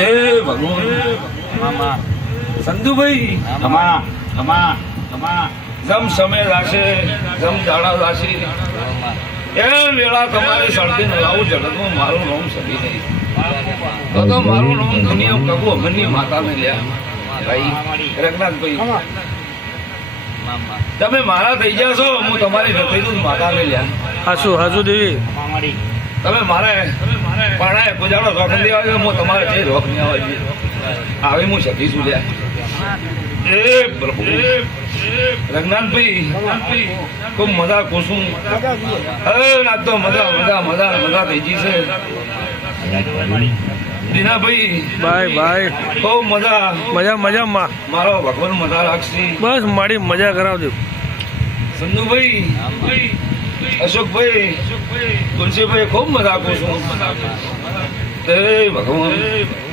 એ ભગવાન સંધુભાઈ જમ સમય લાશે જમ દાડા લાશે એ વેળા તમારી સળતી લાવું જગતમાં મારું નામ સડી નહીં તો મારું નામ દુનિયા પ્રભુ અમરની માતાને લ્યા ભાઈ રઘનાથભાઈ તમે મારા થઈ જશો હું તમારી નથી માતાને લ્યા હાસુ દેવી તમે મારે પાણાએ પૂજાડો રોક નહીં આવે હું તમારે જે રોક નહીં આવે આવે હું શકીશું લ્યા એ પ્રભુ રઘનાથભાઈ ખૂબ મજા કુસુમ આજ તો મજા થઈ ગઈ છે દીનાભાઈ ભાઈ ખૂબ મજામાં મારો ભગવાન મજા રાખશે બસ મારી મજા કરાવજો સંધુભાઈ અશોકભાઈ તુલસીભાઈ ખૂબ મજા કુસુમ એ ભગવાન